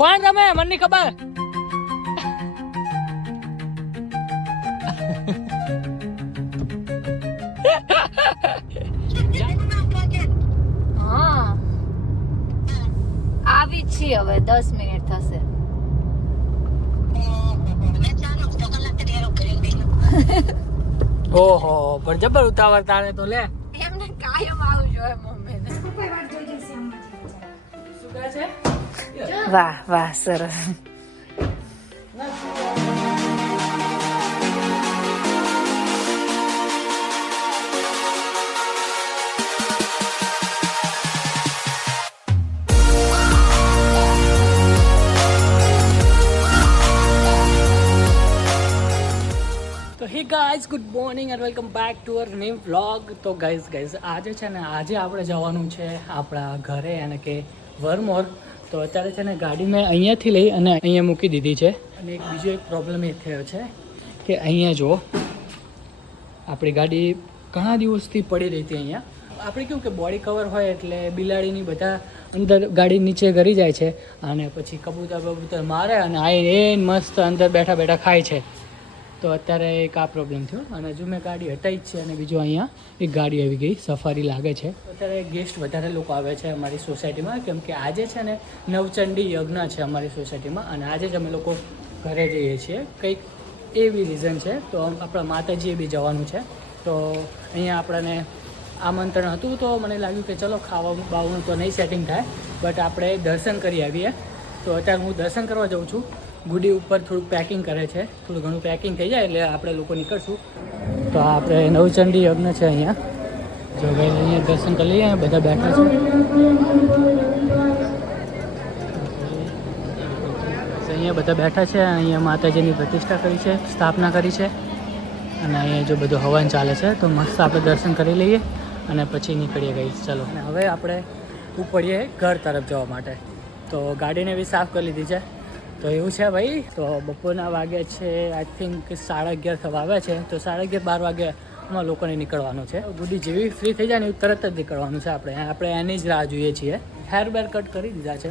કોણ તમે મને નહીં ખબર. હા આવી જ છીએ હવે 10 મિનિટ થશે. ઓહો પણ જબર ઉતાવળ તારે તો લે. એમને કાયમ આવું જોઈએ મમ્મીને. શું કહે છે? વાહ વાહ સરસ. તો hey guys good morning and welcome back to our new vlog. તો ગાઈઝ આજે છે ને આજે આપણે જવાનું છે આપણા ઘરે અને કે વરમોર. તો અત્યારે છે ને ગાડી મેં અહીંયાથી લઈ અને અહીંયા મૂકી દીધી છે. અને એક બીજો એક પ્રોબ્લેમ એ થયો છે કે અહીંયા જુઓ આપણી ગાડી ઘણા દિવસથી પડી રહી હતી અહીંયા. આપણે કેવું કે બોડી કવર હોય એટલે બિલાડીની બધા અંદર ગાડી નીચે ગરી જાય છે અને પછી કબૂતર મારે અને આ મસ્ત અંદર બેઠા બેઠા ખાય છે. તો અત્યારે એક આ પ્રોબ્લેમ થયો અને હજુ મેં ગાડી હટાવી જ છે અને બીજું અહીંયા એક ગાડી આવી ગઈ સફારી લાગે છે. અત્યારે ગેસ્ટ વધારે લોકો આવે છે અમારી સોસાયટીમાં કેમ કે આજે છે ને નવચંડી યજ્ઞ છે અમારી સોસાયટીમાં અને આજે જ અમે લોકો ઘરે જઈએ છીએ. કંઈક એવી રીઝન છે તો આપણા માતાજીએ બી જવાનું છે. તો અહીંયા આપણને આમંત્રણ હતું તો મને લાગ્યું કે ચલો ખાવા બાવાનું તો નહીં સેટિંગ થાય બટ આપણે દર્શન કરી આવીએ. તો અત્યારે હું દર્શન કરવા જાઉં છું. ગુડી ઉપર થોડુંક પેકિંગ કરે છે, થોડું ઘણું પેકિંગ થઈ જાય એટલે આપણે લોકો નીકળશું. તો આપણે નવચંડી યજ્ઞ છે અહીંયા જો ભાઈ અહીંયા દર્શન કરી લઈએ. બધા બેઠા છે અહીંયા બધા બેઠા છે. અહીંયા માતાજીની પ્રતિષ્ઠા કરી છે, સ્થાપના કરી છે અને અહીંયા જો બધું હવન ચાલે છે. તો મસ્ત આપણે દર્શન કરી લઈએ અને પછી નીકળીએ ગઈ. ચલો અને હવે આપણે ઉપડીએ ઘર તરફ જવા માટે. તો ગાડીને બી સાફ કરી લીધી છે. તો એવું છે ભાઈ. તો બપોરના વાગ્યા છે આઈ થિંક 11:30 થવા આવ્યા છે. તો 11:30-12 વાગે અમારા લોકોને નીકળવાનું છે. ગુડી જેવી ફ્રી થઈ જાય ને એવું તરત જ નીકળવાનું છે. આપણે એની જ રાહ જોઈએ છીએ. હેર બેર કટ કરી દીધા છે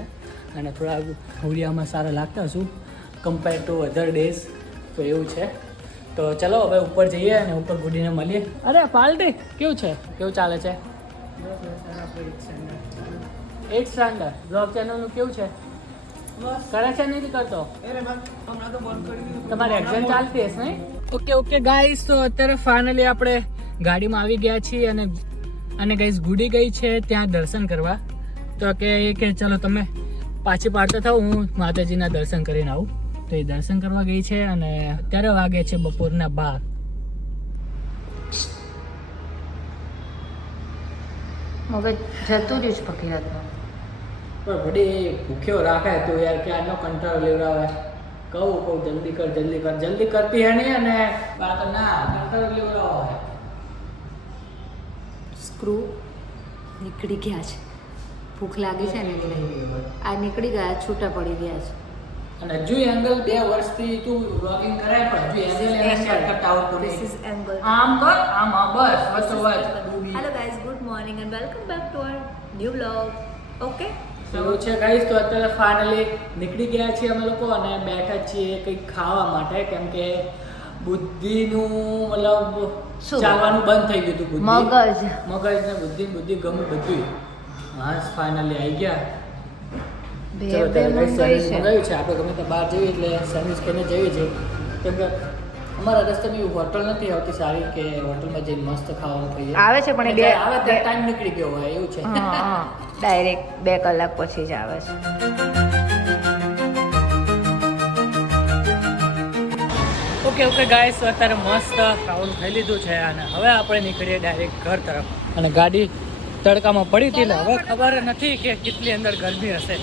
અને થોડા હુડિયામાં સારા લાગતા હશું કમ્પેર ટુ અધર ડેઝ. તો એવું છે. તો ચલો હવે ઉપર જઈએ અને ઉપર ગુડીને મળીએ. અરે પાલટી કેવું છે, કેવું ચાલે છે? 8th સ્ટાન્ડર્ડ બ્લોગ ચેનલનું કેવું છે? કરે છે નહીં કરતો? તમારી એક્ઝામ ચાલતી હશે નહીં? Okay guys. તો અત્યારે ફાઇનલી આપણે ગાડીમાં આવી ગયા છીએ અને ગાઈસ ગુડી ગઈ છે ત્યાં દર્શન કરવા. તો કે ચલો તમે પાછી પાડતા થાવ, હું માતાજીના દર્શન કરીને આવું. તો એ દર્શન કરવા ગઈ છે અને અત્યારે વાગે છે બપોરના 12. હવે જતું રહ્યું છે ભગીરથમાં. પણ બડી ભૂખ્યો રાખે તો યાર ક્યારનો કંટાળો લેવડાવે. કહું જલ્દી કર જલ્દી કરતી હે નહીં અને બાત ના કંટાળો લેવડાવે. સ્ક્રૂ નીકળી ગયા છે, ભૂખ લાગી છે ને એટલે આ નીકળી ગયા, છૂટા પડી ગયા છે. અને હજુ એંગલ 2 વર્ષથી તું વ્લોગિંગ કરાય પણ હજુ એંગલ શોર્ટકટ આવતું This નહીં. is angle. આમ કર આમ બસ વચ Hello guys, good morning and welcome back to our new vlog. Okay? એવું છે ગાઈસ. તો અત્યારે ફાઇનલી નીકળી ગયા છીએ અમે લોકો અને બેઠા છીએ કંઈક ખાવા માટે કેમ કે બુદ્ધિનું મતલબ શું? ચાલવાનું બંધ થઈ ગયું હતું. મગજ ને બુદ્ધિ ગમે બધું. હા ફાઇનલી આવી ગયા. બે ચલો બે ત્યારે મંગાઈ સર્વિસ છે. મંગાવ્યું છે. આપણે ગમે ત્યાં બહાર જઈએ એટલે સર્વિસ કરીને જઈએ છીએ કેમ કે અમારા રસ્તામાં એવી હોટલ નથી આવતી સારી કે હોટલમાં જઈને મસ્ત ખાવાનું ખાઈએ. આવે છે પણ એ એટલે આવે ત્યારે ટાઈમ નીકળી ગયો હોય એવું છે. ડાયરેક્ટ 2 કલાક પછી જ આવે છે. Okay guys. અત્યારે મસ્ત ખાવાનું ખાઈ લીધું છે અને હવે આપણે નીકળીએ ડાયરેક્ટ ઘર તરફ. અને ગાડી તડકામાં પડી હતી એટલે હવે ખબર નથી કે કેટલી અંદર ગરમી હશે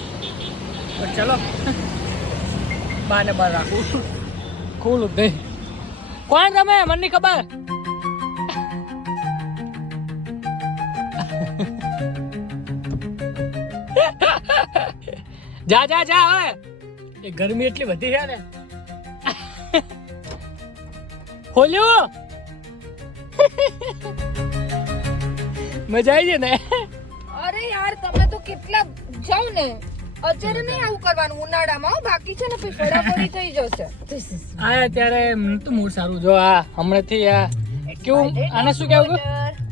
પણ ચલો બાને બાર રાખું ખુલ્લું ગઈ. કોણ તમે મને નહીં ખબર? જા હવે એ ગરમી એટલી વધી છે ને. ખોલ્યું મજા આવી છે ને. અરે યાર તમે તો કેટલા જાવ ને અત્યારે નહીં આવું કરવાનું ઉનાળામાં હો, બાકી છે ને પછી ફળાફળી થઈ જશે. આ ત્યારે તો મૂળ સારું જો આ હમણાંથી આ કેવું આને શું કહેવું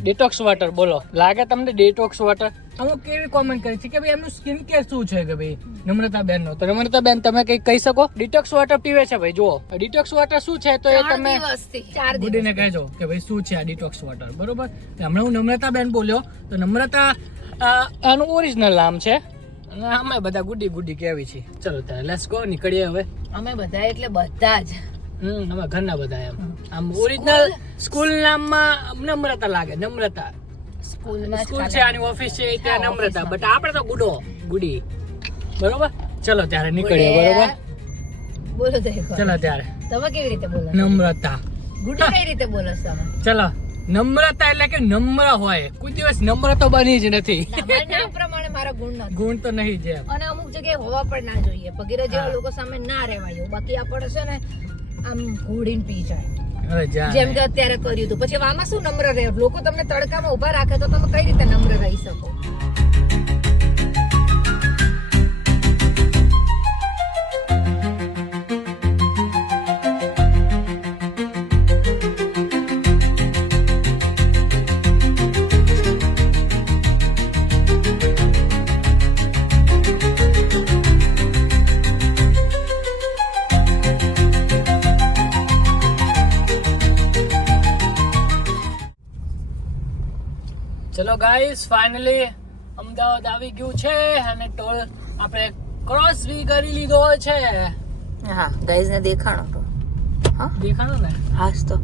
ડિટોક્સ વોટર બોલો લાગે તમને ડિટોક્સ વોટર અમુક કેવી કોમેન્ટ કરી છે કે ભાઈ એમનું સ્કિન કેર શું છે કે ભાઈ નમ્રતાબેન નો તો નમ્રતાબેન તમે કઈ કહી શકો ડિટોક્સ વોટર પીવે છે ભાઈ જુઓ ડિટોક્સ વોટર શું છે તો એ તમે ગુડીને કહેજો કે ભાઈ શું છે આ ડિટોક્સ વોટર બરોબર હમણાં હું નમ્રતાબેન બોલ્યો તો નમ્રતા આનું ઓરિજિનલ નામ છે અને અમે બધા ગુડી ગુડી કહેવી છે ચલો ત્યારે લેટ્સ ગો નીકળીએ હવે અમે બધા એટલે બધા જ અમે ઘરના બધા એમ આમ ઓરિજિનલ સ્કૂલ નામમાં નમ્રતા લાગે નમ્રતા સ્કૂલ છે આની ઓફિસ છે ત્યાં નમ્રતા બટ આપણે તો ગુડી બરોબર ચલો ત્યારે નીકળીએ બરોબર બોલો દેખો ચલો ત્યારે તમે કેવી રીતે બોલો નમ્રતા ગુડી કઈ રીતે બોલો છો તમે ચલો નમ્રતા એટલે કે નમ્ર હોય કોઈ દિવસ નમ્ર તો બની જ નથી મારા નામ પ્રમાણે મારા ગુણ નથી ગુણ તો નહીં છે અને અમુક જગ્યાએ હોવા પણ ના જોઈએ ભગીરથ જેવા લોકો સામે ના રહેવાય બાકી આપણે છે ને આમ ઘોડીને પી જાય હવે જા જેમ કે અત્યારે કર્યું હતું પછી આમાં શું નમ્ર રહે લોકો તમને તડકામાં ઉભા રાખે તો તમે કઈ રીતે નમ્ર રહી શકો ચલો ગાઈસ ફાઇનલી અમદાવાદ આવી ગયું છે અને ટોલ આપણે ક્રોસ બી કરી લીધો છે હા ગાઈઝ ને દેખાણો તો હા દેખાણું ને હાસ તો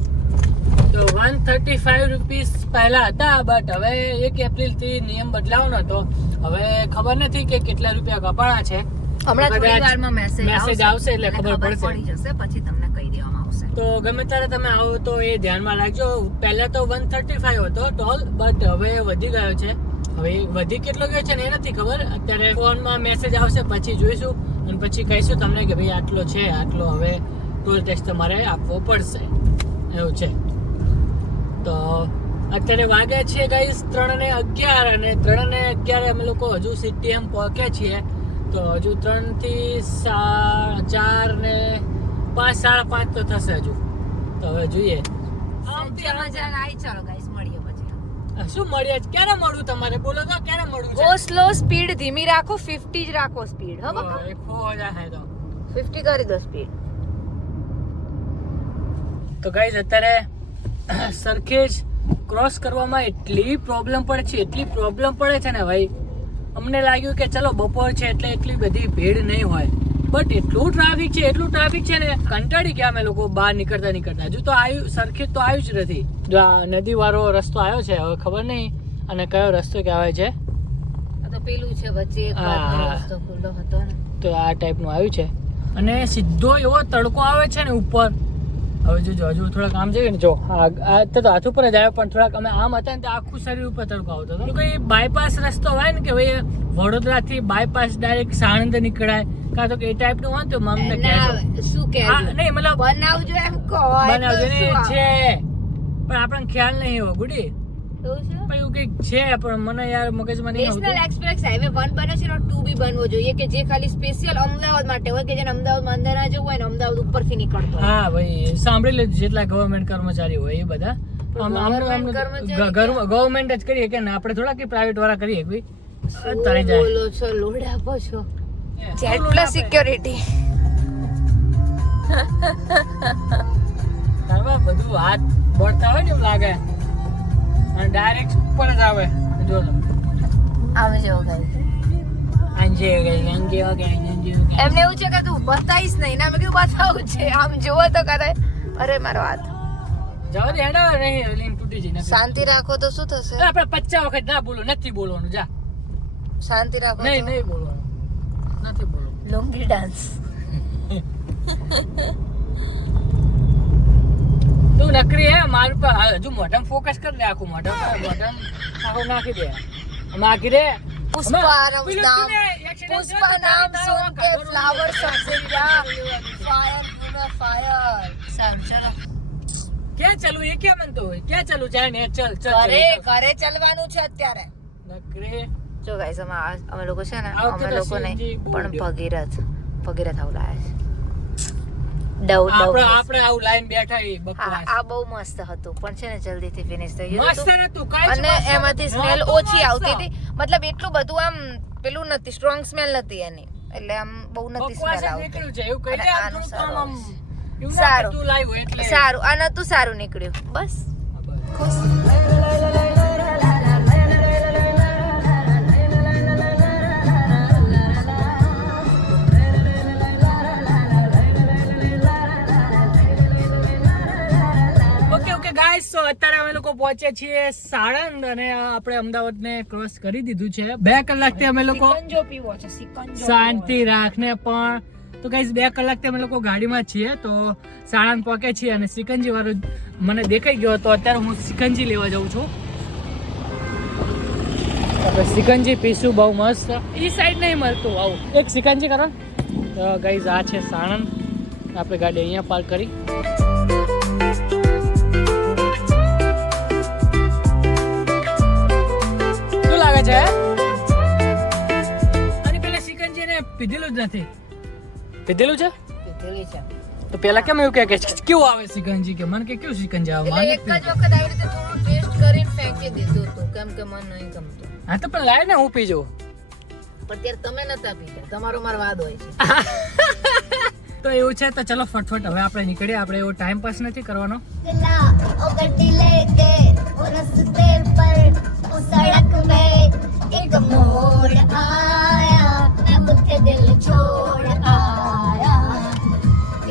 135 રૂપીસ પહેલા હતા બટ હવે 1 એપ્રિલ થી નિયમ બદલાવાનો હતો હવે ખબર નથી કે કેટલા રૂપિયા કપાણા છે હમણાં થોડી વારમાં મેસેજ આવશે એટલે ખબર પડી જશે પછી તમને કહી દેવામાં આવશે તો ગમે ત્યારે તમે આવો તો એ ધ્યાનમાં રાખજો પહેલા તો 135 હતો ટોલ બટ હવે વધી ગયો છે હવે વધી કેટલો ગયો છે ને એ નથી ખબર અત્યારે ફોનમાં મેસેજ આવશે પછી જોઈશું અને પછી કહીશું તમને કે ભાઈ આટલો છે આટલો હવે ટોલ ટેક્સ તમારે આપવો પડશે એવું છે તો અત્યારે વાગ્યા છે ગાઈસ 3:11 અને 3:11 અમે લોકો હજુ સીટીએમ પહોંચ્યા છીએ તો હજુ 3 થી 4 ને 5 5:30 તો થશે હજુ તો હવે જોઈએ ચાલો ગાઈસ મળીએ પછી શું મળીએ ક્યારે મળું તમારે બોલો તો ક્યારે મળું ગો સ્લો સ્પીડ ધીમી રાખો 50 જ રાખો સ્પીડ હો બકા એક હો જાય તો 50 કરી દો સ્પીડ તો ગાઈસ અત્યારે સરખેજ ક્રોસ કરવામાં એટલી પ્રોબ્લેમ પડે છે ને ભાઈ અમને લાગ્યું કે ચલો બપોર છે એટલે એટલી બધી ભીડ નહીં હોય બટ એટલું ટ્રાફિક છે ને કંટાળી ગયા અમે લોકો બહાર નીકળતા હજુ તો આવ્યું સરખેજ તો આવ્યું જ નથી જો આ નદી વાળો રસ્તો આવ્યો છે હવે ખબર નહીં અને કયો રસ્તો કહેવાય છે તો પેલું છે વચ્ચે એક હા, બાજુ હા. રસ્તો ખુલ્લો હતો ને તો આ ટાઈપનું આવ્યું છે અને સીધો એવો તડકો આવે છે ને ઉપર હવે જો હજુ થોડાક આમ જઈએ ને જો આ તો હાથ ઉપર જ આવ્યો પણ થોડાક અમે આમ હતા ને તો આખું શરીર ઉપર તડકો આવતો હતો કોઈ બાયપાસ રસ્તો હોય ને કે ભાઈ વડોદરાથી બાયપાસ ડાયરેક્ટ સાણંદ નીકળાય કાં તો કે એ ટાઈપનું હોય તો અમને કહેજો શું કે હા નહીં મતલબ બનાવજો એમ કહો બનાવજો ને છે પણ આપણને ખ્યાલ નહીં એવો ગુડી એવું છે પણ એવું કંઈક છે પણ મને યાર મગજમાં નહીં નેશનલ આવતું એક્સપ્રેસ હાઈવે 1 બને છે ને 2 બી બનવો જોઈએ કે જે ખાલી સ્પેશિયલ અમદાવાદ માટે હોય કે જેને અમદાવાદમાં અંદર ના જવું હોય ને અમદાવાદ ઉપરથી નીકળતો હોય હા ભાઈ સાંભળી લેજો જેટલા ગવર્મેન્ટ કર્મચારી હોય એ બધા ગવર્મેન્ટ જ કરીએ કે ને આપણે થોડા કે પ્રાઇવેટ વાળા કરીએ ભાઈ તારે જાય બોલો છો લોડા છો જેટલા સિક્યોરિટી તારા બધું હાથ બળતા હોય ને એવું લાગે અને ડાયરેક્ટ ઉપર જ આવે જો તો આવે જો ગાઈસ અંજે ગઈ એમને એવું છે કે તું બતાઈશ નહીં ના મેં કીધું બતાવું છે આમ જોવો તો કરે અરે મારો હાથ જવા દે હેડા નહીં લીન તૂટી જઈને શાંતિ રાખો તો શું થશે આપણે 50 વખત ના બોલો નથી બોલવાનું જા શાંતિ રાખો નહીં બોલવાનું નથી બોલવાનું લોંગી ડાન્સ તું નકરી હે મારું પર હજુ મોઢામાં ફોકસ કર લે આખું મોઢામાં આખું નાખી દે નાખી દે પુષ્પા નામ સુન કે ફ્લાવર સબસે क्या फायर फायर સારું ચલો ક્યાં ચાલુ એ ક્યાં મનતો હોય ક્યાં ચાલુ જાય ને ચલ ઘરે ચલવાનું છે અત્યારે નકરે જો ગાઈસ અમે લોકો છે ને આ વખતે અમે તો લોકો નહીં CNG બહુ પણ ઉડ્યો. ભગીરથ આવું લાવે છે ડવ આપણે આવું લાઈન બેઠા એ હા બકવાસ આ બહુ મસ્ત હતું પણ છે ને જલ્દીથી ફિનિશ થઈ ગયું મસ્ત હતું નતું કાંઈ જ અને મસ્ત એમાંથી નતું. સ્મેલ નહોતું ઓછી મસ્ત. આવતી હતી મતલબ એટલું બધું આમ પેલું નથી સ્ટ્રોંગ સ્મેલ નથી એની એટલે આમ બહુ નથી બકવાસ સ્મેલ જ આવતી નીકળ્યું છે એવું કહી અને દે આમ આનું થોડુંક આમ સારું એવું ના કે સારું. તું લાવ્યો એટલે સારું આ નતું સારું નીકળ્યું બસ હા, બસ. ખુશ ઓકે ગાઈસ સો અત્યારે અમે લોકો પહોંચ્યા છીએ સાણંદ અને આપણે અમદાવાદને ક્રોસ કરી દીધું છે 2 કલાકથી અમે લોકો સિકંજો પીવો છે સિકંજો શાંતિ રાખને પણ તો ગાઈસ 2 કલાકથી અમે લોકો ગાડીમાં જ છીએ તો સાણંદ પહોંચે છીએ અને સિકંજી વાળો મને દેખાઈ ગયો તો અત્યારે હું સિકંજી લેવા જાઉં છું આપણે સિકંજી પીશું બહુ મસ્ત એ સાઈડ નહીં મળતું આવું એક સિકંજી કરો તો ગાઈસ આ છે સાણંદ આપણે ગાડી અહીંયા પાર્ક કરી શું લાગે છે અને પેલા સિકંજી ને પીધેલું જ નથી પીધેલું છે પીધેલી છે તો પેલા કેમ એવું કે કેવું આવે સિકંજી કે મને કે કેવું સિકંજી આવે એટલે મને એક જ વખત આવી રીતે થોડું ટેસ્ટ કરીને ફેંકી દીધું હતું કેમ કે મને નહીં ગમતું હા તો પણ લાય ને હું પી જાઉં પણ ત્યારે તમે નતા પીતા તમારો મારો વાદ હોય છે તો એવું છે તો ચલો ફટફટ હવે આપણે નીકળીએ આપણે એવો ટાઈમ પાસ નથી કરવાનો चला ओ गड्डी लेके वो रस्ते पर वो सड़क पे एक मोड़ आया मैं मुझे दिल छोड़ आया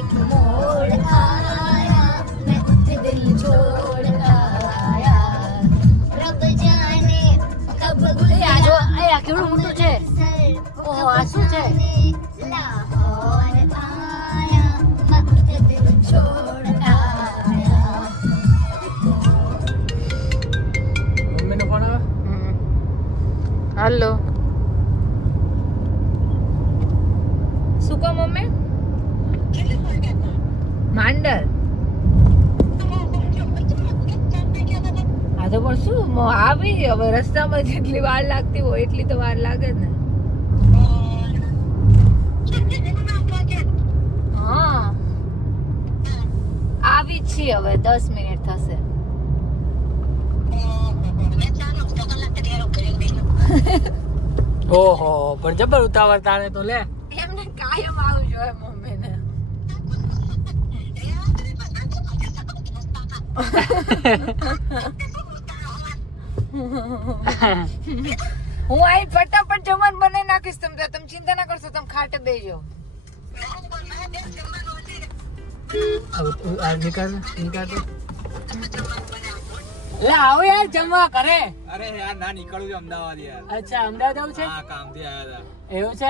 एक मोड़ आया मैं मुझे दिल छोड़ आया रब जाने कब આ કેવડું મોટું છે ઓહો આ શું છે लाहौर आया मैं मुझे दिल छोड़ आया મમ્મીનો ફોન આવે હાલો શું કહો મમ્મી માંડલ હા તો પણ શું આવી હવે રસ્તામાં જેટલી વાર લાગતી હોય એટલી તો વાર લાગે જ ને હા આવી જ છીએ હવે 10 મિનિટ થશે ઓહો પણ જબર ઉતાવળ તાણે તો લે એમને કાયમ આવું જોઈએ મમ્મીને હું આઈ ફટાફટ જમવાનું બનાવી નાખીશ તમે ચિંતા ના કરશો તમે ખાટે બેજો નીકળ લે આવો યાર જમવા કરે અરે યાર ના નીકળું છું અમદાવાદ યાર અચ્છા અમદાવાદ આવું છે હા કામથી આયા એવું છે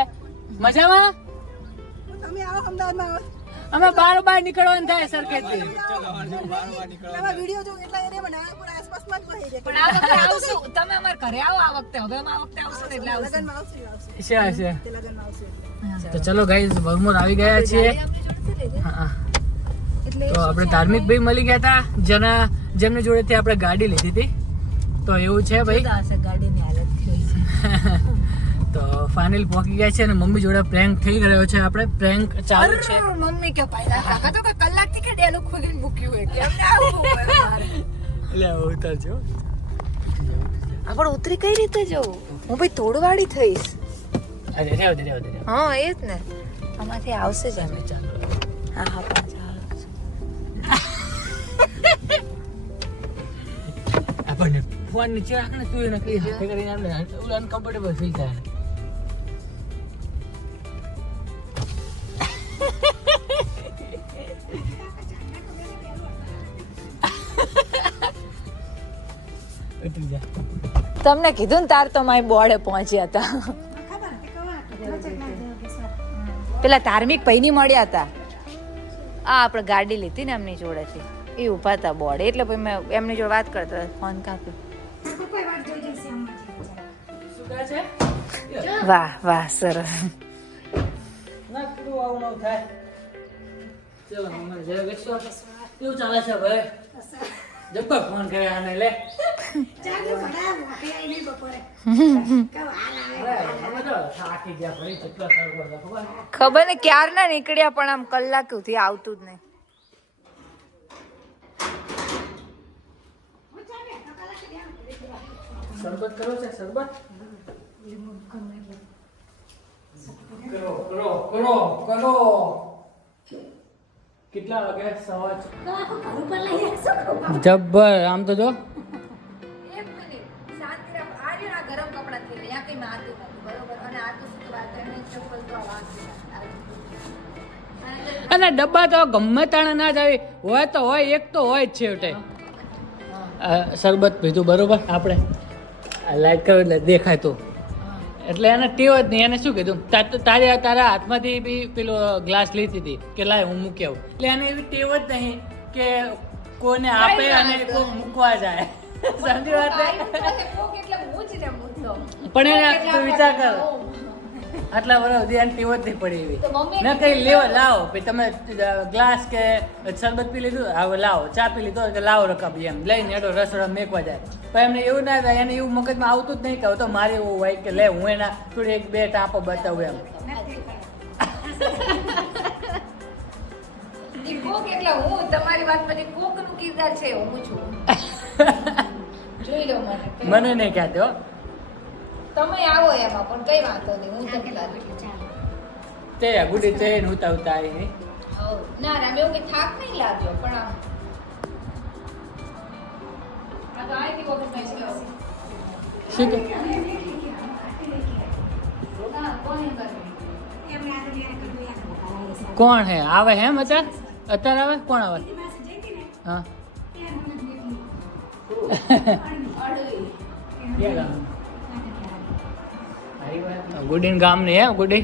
મજામાં તમે આવો અમદાવાદમાં આવો અમે બાર નીકળવાનું થાય સરખેજથી હતા તમે વિડીયો જો એટલા એરિયામાં નાણાપુર આસપાસમાં જ વહી પણ આ વખતે આવશું તમે અમાર ઘરે આવો આ વખતે હવે અમે આ વખતે આવશું ને એટલે આવશું લગનમાં આવશે આવશે છે છે તે લગનમાં આવશે એટલે તો ચલો ગાઈઝ ભરમોર આવી ગયા છીએ હા તો આપણે ધાર્મિક ભાઈ મળી ગયા હતા જેમની જોડેથી આપણે ગાડી લીધી હતી તો એવું છે ભાઈ ગાડીની હાલત થઈ તો ફાઇનલ પહોંચી ગયા છે અને મમ્મી જોડે પ્રેન્ક થઈ રહ્યો છે આપણે પ્રેન્ક ચાલુ છે મમ્મી કે પહેલા કાકા તો કલાક થી કે ડેલું ખોલીને મૂક્યું હોય કેમ ને આવું હોય મારે એટલે ઉતરજો આપણે ઉતરી કઈ રીતે જવું હું ભાઈ તોડવાડી થઈશ અરે રેવ દે હા એ જ ને આમાંથી આવશે જ અમે ચાલો હા હા પણ ચાલો આપણને ફોન નીચે રાખ ને તું એને કઈ હાથે કરીને આપણે અનકમ્ફર્ટેબલ ફીલ થાય ઉતરી જા તમને કીધું ને તાર તો મારી બોર્ડે પહોંચ્યા હતા પેલા ધાર્મિક ભાઈની મળ્યા હતા આ આપણે ગાડી લીધી ને એમની જોડેથી એ ઊભા હતા બોર્ડ એટલે પછી મેં એમની જોડે વાત કરતા ફોન કાપ્યો શું કહે છે વાહ વાહ સરસ ના કીધું આવું ન થાય ચલો મમ્મી જય વિશ્વ કેવું ચાલે છે ભાઈ જબ્બર ફોન કર્યા આને લે થાકી ગયા ફરી કેટલા ખબર ખબર ને ક્યાર ના નીકળ્યા પણ આમ કલાક સુધી આવતું જ નહીં. શરબત કરો છે શરબત કરો કરો કરો કરો કેટલા વાગે સવા જબ્બર આમ તો જો એક મિનિટ શાંતિ રાખ. આ રહ્યો આ ગરમ કપડાં થઈ ગયા કઈ માં આતું નથી બરોબર અને આ તો શું વાત એને ચપ્પલ તો આ વાત અને ડબ્બા તો ગમે તાણે ના જ આવી હોય તો હોય એક તો હોય જ છેવટે શરબત પીધું બરોબર આપણે લાઈટ કરો એટલે દેખાય તો એટલે એને ટેવ જ નહીં એને શું કીધું તારા હાથમાંથી બી પેલો ગ્લાસ લીધી હતી કે લાય હું મૂકી આવું એટલે એને એવી ટેવ જ નહીં કે કોને આપે અને કોઈ મૂકવા જાય સમજી વાત ને? પણ એને તું વિચાર કર આટલા વર્ષ સુધી એને ટેવ જ નહીં પડી એવી મેં કઈ લેવા લાવો પછી તમે ગ્લાસ કે શરબત પી લીધું હવે લાવો ચા પી લીધો કે લાવો રકાબી એમ લઈને એડો રસોડા મેકવા જાય પણ એમને એવું ના થાય એને એવું મગજમાં આવતું જ નહીં કે હવે તો મારે એવું હોય કે લે હું એના થોડી એક બે ટાંપો બતાવું એમ કોક એટલે હું તમારી વાત પછી કોક નું કિરદાર છે હું છું. જોઈ લો મને મને નહીં કહેતો હો. તમે આવો એમાં પણ કઈ વાંધો નહીં હું તમને લાગુ તે ગુડી તે ઉતા ઉતા આવી નહીં ના ના મેં એવું કઈ થાક નહીં લાગ્યો પણ આમ આ તો આઈ વખત મેં ગયો શું કે ના કોને કરે કોણ હે આવે હે મચા અત્યારે આવે કોણ આવે હા ગુડી ગામ ની હે ગુડી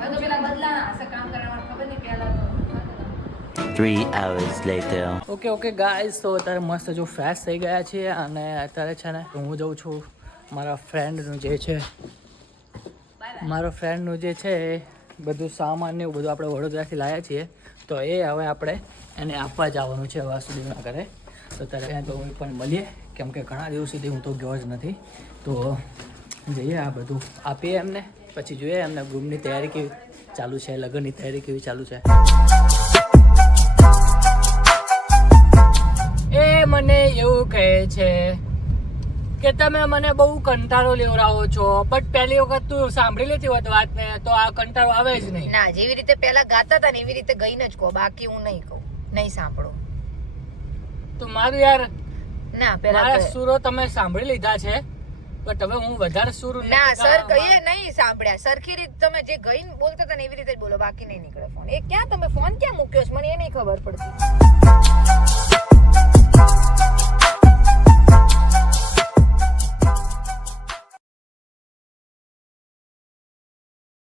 બધું પેલા બદલાના હશે કામ કરવાનું ખબર નહીં પેલા 3 hours later. ઓકે ગાઈઝ તો અત્યારે મસ્ત જો ફ્રેશ થઈ ગયા છીએ અને અત્યારે છે ને હું જઉં છું મારા ફ્રેન્ડનું જે છે બધું સામાન ને એવું બધું આપણે વડોદરાથી લાવ્યા છીએ તો એ હવે આપણે એને આપવા જવાનું છે વાસુદેવના ઘરે તો ત્યારે તો હું પણ મળીએ કેમ કે ઘણા દિવસ સુધી હું તો ગયો જ નથી તો જઈએ આ બધું આપીએ એમને પછી જોઈએ એમને ગ્રુપની તૈયારી કેવી ચાલુ છે લગ્નની તૈયારી કેવી ચાલુ છે એ મને એવું કહે છે કે તમે મને બહુ કંટાળો લેવડાવો છો બટ પહેલી વખત તું સાંભળી લેતી હોત વાતને તો આ કંટાળો આવે જ નહીં ના જેવી રીતે પેલા ગાતા હતા ને એવી રીતે ગઈને જ કહો બાકી હું નહીં કહું નહીં સાંભળો તો મારું યાર ના પેલા મારા સુરો તમે સાંભળી લીધા છે બટ હવે હું વધારે સુર ના સર કહીએ નહીં સાંભળ્યા સરખી રીતે તમે જે ગઈને બોલતા હતા ને એવી રીતે જ બોલો બાકી નહીં નીકળે ફોન એ ક્યાં તમે ફોન ક્યાં મૂક્યો છે મને એ નહીં ખબર પડતી